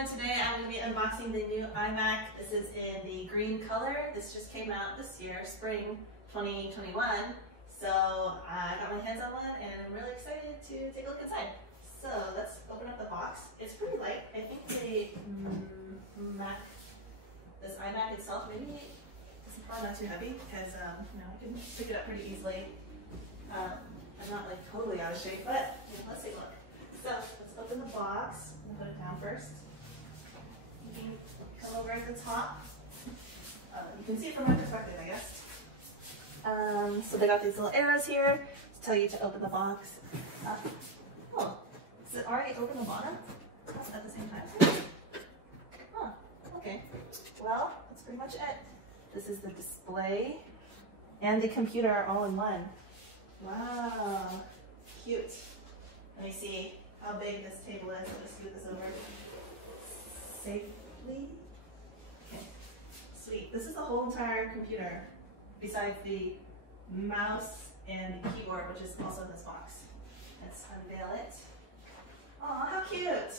everyone. Today I'm going to be unboxing the new iMac. This is in the green color. This just came out this year, spring 2021. So I got my hands on one and I'm really excited to take a look inside. So let's open up the box. It's pretty light. I think the this iMac itself, maybe it's probably not too heavy because I can pick it up pretty easily. I'm not like totally out of shape, but let's take a look. So let's open the box. I'm gonna put it down first. You can come over at the top. You can see it from my perspective, I guess. So they got these little arrows here to tell you to open the box. Oh, is it already open the bottom at the same time? Huh, okay. Well, that's pretty much it. This is the display and the computer all in one. Wow, cute. Let me see how big this table is. I'll just scoot this over safely. Okay, sweet. This is the whole entire computer, besides the mouse and the keyboard, which is also in this box. Let's unveil it. Aw, how cute!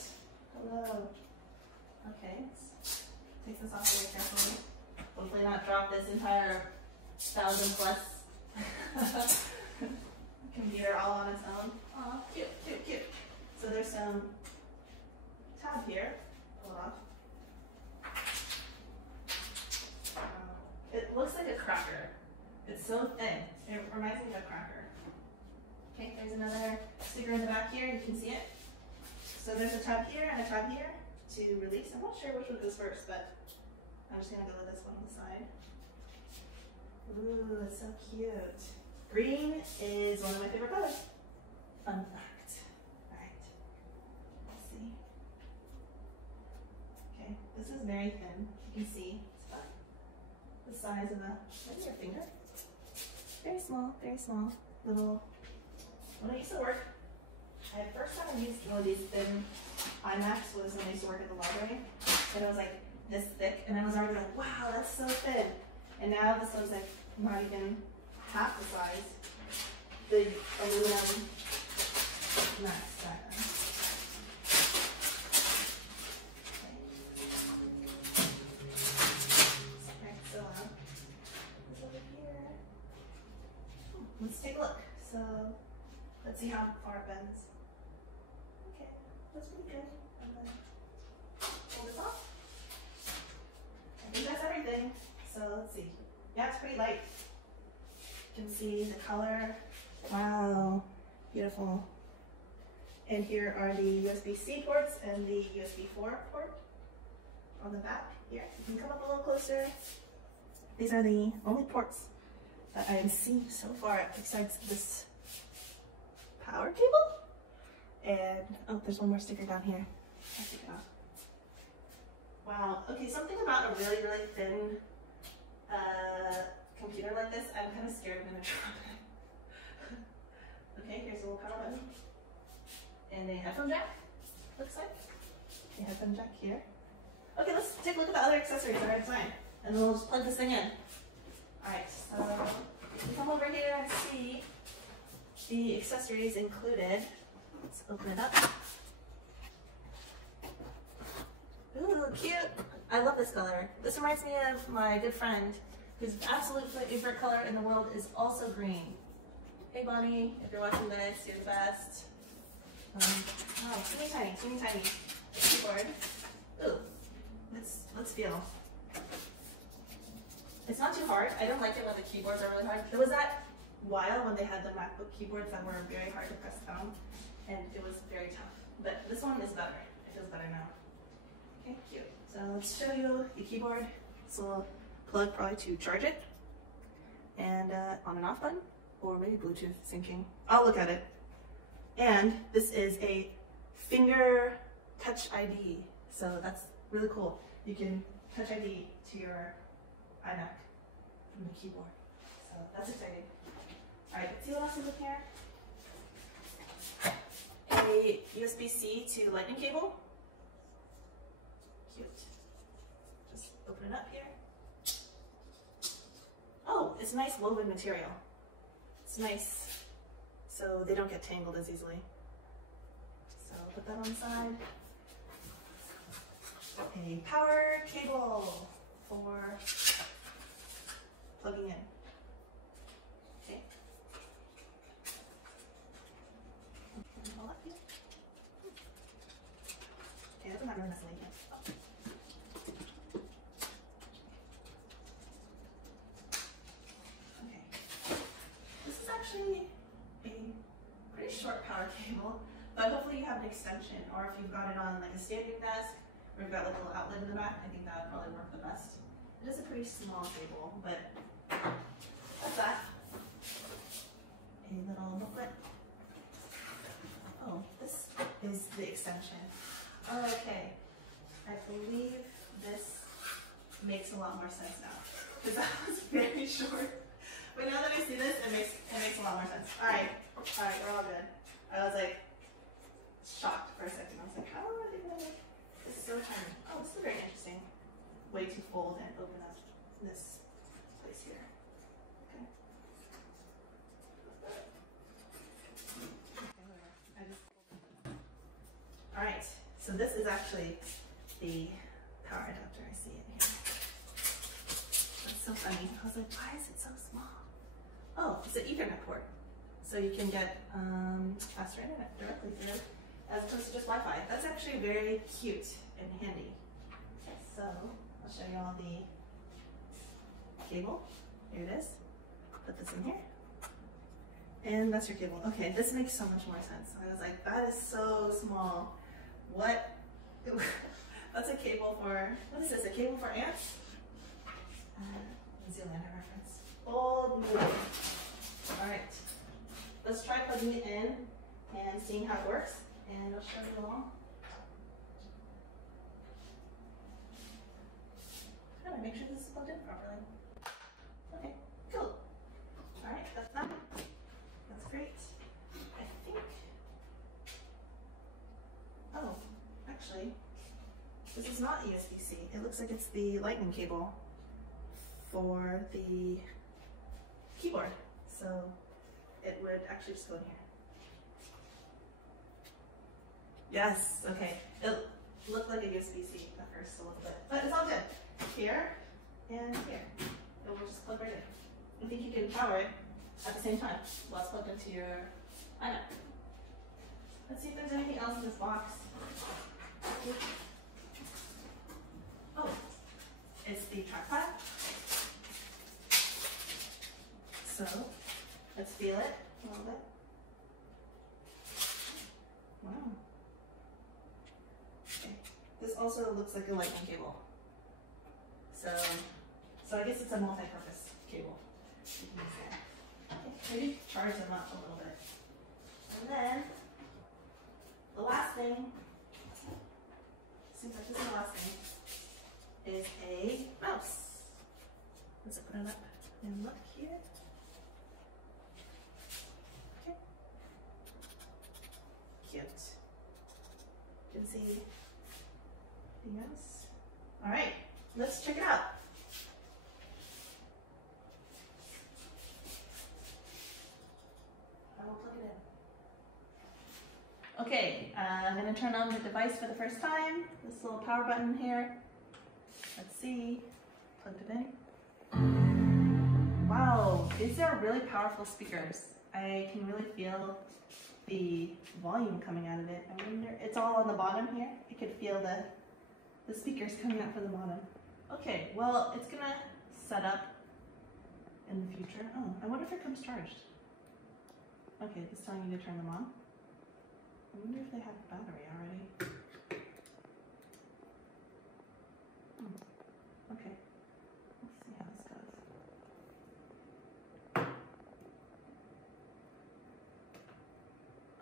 Hello. Okay, let's take this off very carefully. Hopefully not drop this entire 1,000+ computer all on its own. Aw, cute, cute, cute. So there's some tab here. Pull it off. It looks like a cracker. It's so thin. It reminds me of a cracker. Okay, there's another sticker in the back here. You can see it. So there's a tab here and a tab here to release. I'm not sure which one goes first, but I'm just gonna go with this one on the side. Ooh, it's so cute. Green is one of my favorite colors. Fun fact. Alright. Let's see. Okay, this is very thin. You can see it's about the size of maybe your finger. Very small little. When I used to work, the first time I used one of these thin iMacs was when I used to work at the library. And it was like this thick, and I was already like, wow, that's so thin. And now this one's like not even half the size. The aluminum Mac stack. So over here. Let's take a look. So let's see how far it bends. Okay, that's pretty good. And then pull this off. I think that's everything. So let's see. Yeah, it's pretty light. You can see the color. Wow, beautiful. And here are the Usbc ports and the USB 4 port on the back. Here, you can come up a little closer. These are the only ports that I've seen so far besides this power cable. And, oh, there's one more sticker down here. I'll take it off. Wow, okay, something about a really, really thin computer like this, I'm kind of scared I'm going to drop it. Okay, here's a little power button. And a headphone jack, looks like. A headphone jack here. Okay, let's take a look at the other accessories that are inside. And then we'll just plug this thing in. Alright, so you come over here and see the accessories included. Let's open it up. Ooh, cute! I love this color. This reminds me of my good friend whose absolute favorite color in the world is also green. Hey Bonnie, if you're watching this, you're the best. Oh, teeny tiny keyboard. Ooh, let's feel. It's not too hard. I don't like it when the keyboards are really hard. There was that while when they had the Macbook keyboards that were very hard to press down, and it was very tough. But this one is better. It feels better now. Okay, cute. So let's show you the keyboard. It's a little plug probably to charge it, and on and off button, or maybe Bluetooth syncing. I'll look at it. And this is a finger touch ID, so that's really cool. You can touch ID to your iMac from the keyboard, so that's exciting. All right, let's see what else is in here. A USB-C to lightning cable. Cute. Just open it up here. Oh, it's nice woven material. It's nice, so they don't get tangled as easily. So put that on the side. a power cable for plugging in. Okay. All up here. Okay, that's not really messing with it. Okay. This is actually a pretty short power cable, but hopefully you have an extension, or if you've got it on like a standing desk, or you've got like a little outlet in the back, I think that would probably work the best. It is a pretty small cable, but that's that. A little booklet. Oh, this is the extension. Okay, I believe this makes a lot more sense now, because that was very short. But now that I see this, it makes a lot more sense. All right, we're all good. I was like shocked for a second. I was like, how are they gonna make this so tiny? Oh, this is very interesting. Way to fold and open up this place here. Okay. All right, so this is actually the power adapter. I see it here. That's so funny. I was like, why is it so small? Oh, it's an Ethernet port. So you can get faster internet directly through, as opposed to just Wi-Fi. That's actually very cute and handy. So I'll show you all the cable. Here it is. Put this in here. And that's your cable. Okay, this makes so much more sense. I was like, that is so small. What? That's a cable for, what is this? A cable for ants? New Zealander reference. Old movie. All right. Let's try plugging it in and seeing how it works, and I'll show you along. How do I make sure this is plugged in properly? Okay, cool. All right, that's done. That's great. I think, oh, actually, this is not USB-C. It looks like it's the lightning cable for the keyboard. So it would actually just go in here. Yes, okay. It looked like a USB-C at first a little bit, but it's all good. Here and here. It will just plug right in. I think you can power it at the same time while it's plugged into your iMac. Let's see if there's anything else in this box. Oh, it's the trackpad. So let's feel it a little bit. Wow. Okay. This also looks like a lightning cable. So I guess it's a multi-purpose cable. Okay, maybe charge them up a little bit. And then the last thing, seems like this is the last thing, is a mouse. Let's open it up and look here. Okay. Cute. You can see the mouse. All right, let's check it out. I will plug it in. Okay, I'm going to turn on the device for the first time. This little power button here. Let's see. Plugged it in. Wow, these are really powerful speakers. I can really feel the volume coming out of it. I wonder, it's all on the bottom here. I could feel the speakers coming out from the bottom. Okay, well, it's gonna set up in the future. Oh, I wonder if it comes charged. Okay, it's telling you to turn them on. I wonder if they have a battery already. Okay, let's see how this goes.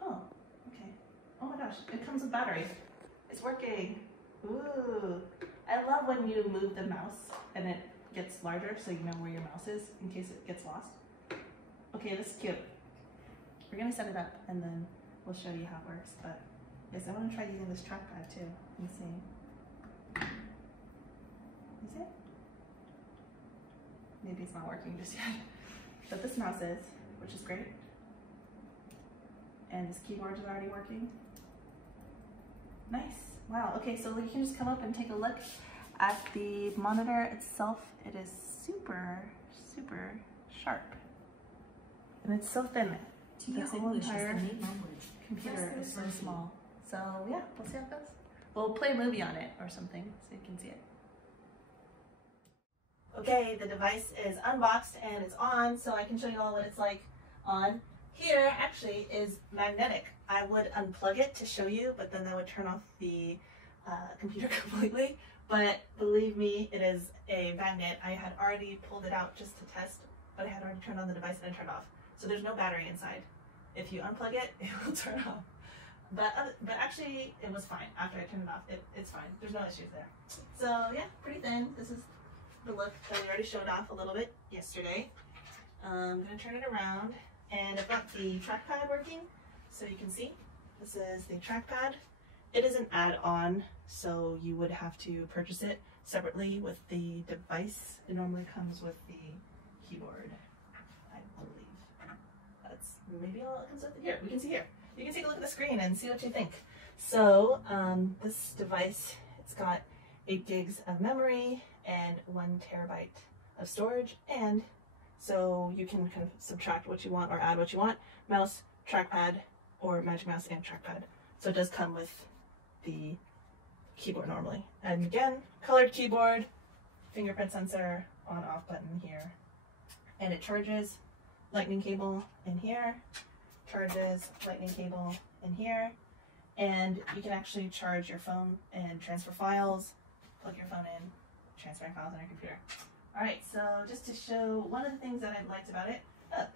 Oh, okay. Oh my gosh, it comes with battery. It's working. Ooh, I love when you move the mouse and it gets larger so you know where your mouse is in case it gets lost. Okay, this is cute. We're gonna set it up and then we'll show you how it works, but yes, I want to try using this trackpad too and see. Is it? Maybe it's not working just yet. But this mouse is, which is great. And this keyboard is already working. Nice. Wow, okay, so you can just come up and take a look at the monitor itself. It is super, super sharp. And it's so thin. The whole entire computer is so small. So yeah, we'll see how it goes. We'll play a movie on it or something so you can see it. Okay, the device is unboxed and it's on, so I can show you all what it's like on. Here actually is magnetic. I would unplug it to show you, but then that would turn off the computer completely. But believe me, it is a magnet. I had already pulled it out just to test, but I had already turned on the device and it turned off. So there's no battery inside. If you unplug it, it will turn off. But actually, it was fine after I turned it off. It's fine. There's no issues there. So yeah, pretty thin. This is the look that we already showed off a little bit yesterday. I'm gonna turn it around, and I've got the trackpad working, so you can see. This is the trackpad. It is an add-on, so you would have to purchase it separately with the device. It normally comes with the keyboard, I believe. That's maybe all it comes with. Here, we can see here. You can take a look at the screen and see what you think. So this device, it's got 8 gigs of memory and 1 terabyte of storage, and so you can kind of subtract what you want or add what you want. Mouse, trackpad, or magic mouse and trackpad. So it does come with the keyboard normally. And again, colored keyboard, fingerprint sensor, on-off button here. And it charges, lightning cable in here, charges, lightning cable in here. And you can actually charge your phone and transfer files, plug your phone in, transferring files on your computer. All right, so just to show one of the things that I liked about it,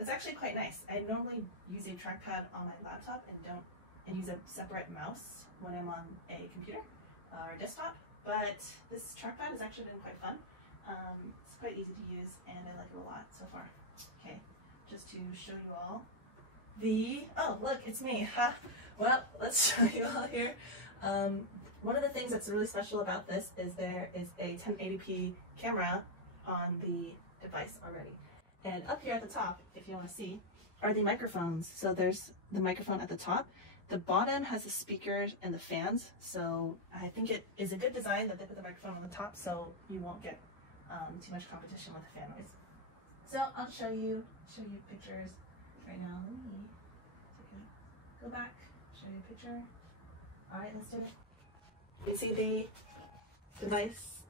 it's actually quite nice. I normally use a trackpad on my laptop and use a separate mouse when I'm on a computer or desktop, but this trackpad has actually been quite fun. It's quite easy to use and I like it a lot so far. Okay, just to show you all oh look, it's me. Well, let's show you all here. One of the things that's really special about this is there is a 1080p camera on the device already. And up here at the top, if you want to see, are the microphones. So there's the microphone at the top. The bottom has the speakers and the fans. So I think it is a good design that they put the microphone on the top so you won't get too much competition with the fan noise. So I'll show you pictures right now. Let me go back, show you a picture. All right, let's do it. You see the device?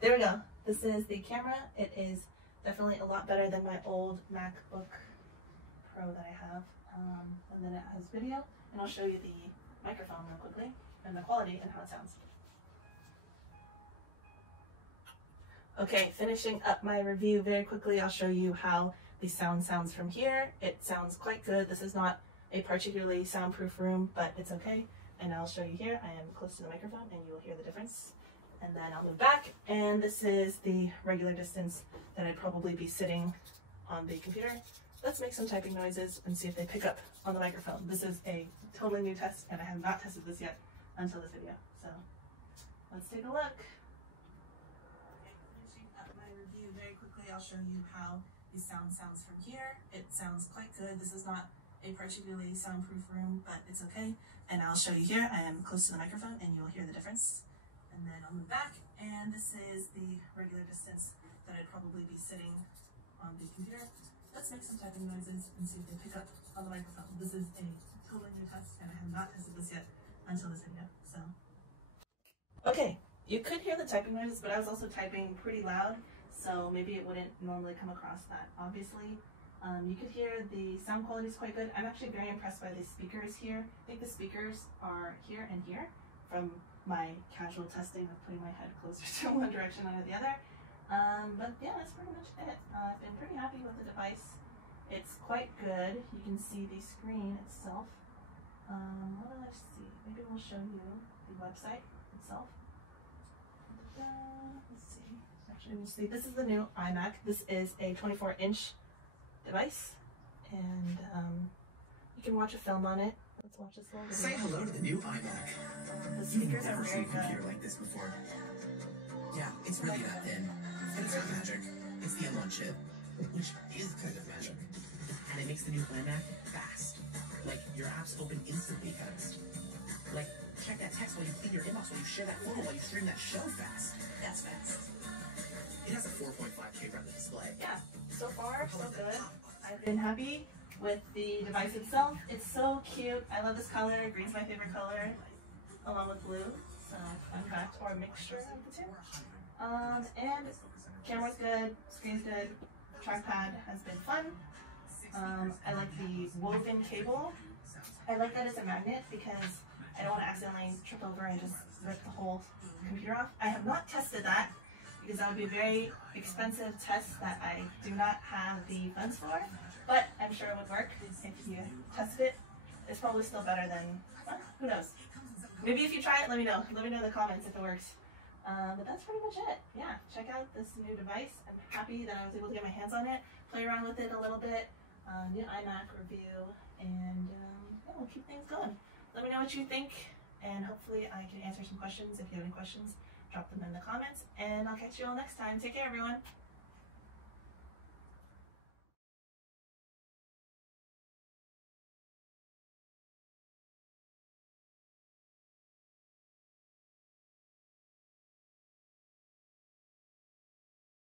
There we go. This is the camera. It is definitely a lot better than my old MacBook Pro that I have. And then it has video, and I'll show you the microphone real quickly and the quality and how it sounds. Okay, finishing up my review very quickly, I'll show you how the sound sounds from here. It sounds quite good. This is not a particularly soundproof room, but it's okay. And I'll show you here. I am close to the microphone and you will hear the difference. And then I'll move back, and this is the regular distance that I'd probably be sitting on the computer. Let's make some typing noises and see if they pick up on the microphone. This is a totally new test, and I have not tested this yet until this video. So let's take a look. Okay, finishing up my review very quickly, I'll show you how the sound sounds from here. It sounds quite good. This is not a particularly soundproof room, but it's okay. And I'll show you here. I am close to the microphone and you'll hear the difference. And then I'll move back, and this is the regular distance that I'd probably be sitting on the computer. Let's make some typing noises and see if they pick up on the microphone. This is a totally new test, and I have not tested this yet until this video, so. Okay, you could hear the typing noises, but I was also typing pretty loud, so maybe it wouldn't normally come across that obviously. You could hear the sound quality is quite good. I'm actually very impressed by the speakers here. I think the speakers are here and here from my casual testing of putting my head closer to one direction or the other. But yeah, that's pretty much it. I've been pretty happy with the device. It's quite good. You can see the screen itself. What did I see? Maybe we'll show you the website itself. Let's see. Actually, we'll see. This is the new iMac. This is a 24-inch device, and you can watch a film on it. Let's watch this little video. Say hello to the new iMac. You've never seen a computer like this before. Yeah, it's really that thin. And it's got magic. It's the M1 chip, which is kind of magic. And it makes the new iMac fast. Like, your apps open instantly fast. Like, check that text while you clean your inbox, while you share that photo, while you stream that show fast. That's fast. It has a 4.5K Retina display. Yeah, so far, so good. I've been happy with the device itself. It's so cute. I love this color. Green's my favorite color, along with blue. So, fun fact, or a mixture of the two. And camera's good, screen's good, trackpad has been fun. I like the woven cable. I like that it's a magnet because I don't want to accidentally trip over and just rip the whole computer off. I have not tested that because that would be a very expensive test that I do not have the funds for, but I'm sure it would work if you tested it. It's probably still better than, who knows. Maybe if you try it, let me know. Let me know in the comments if it works. But that's pretty much it. Yeah, check out this new device. I'm happy that I was able to get my hands on it, play around with it a little bit, new iMac review, and yeah, we'll keep things going. Let me know what you think, and hopefully I can answer some questions. If you have any questions, drop them in the comments, and I'll catch you all next time. Take care, everyone.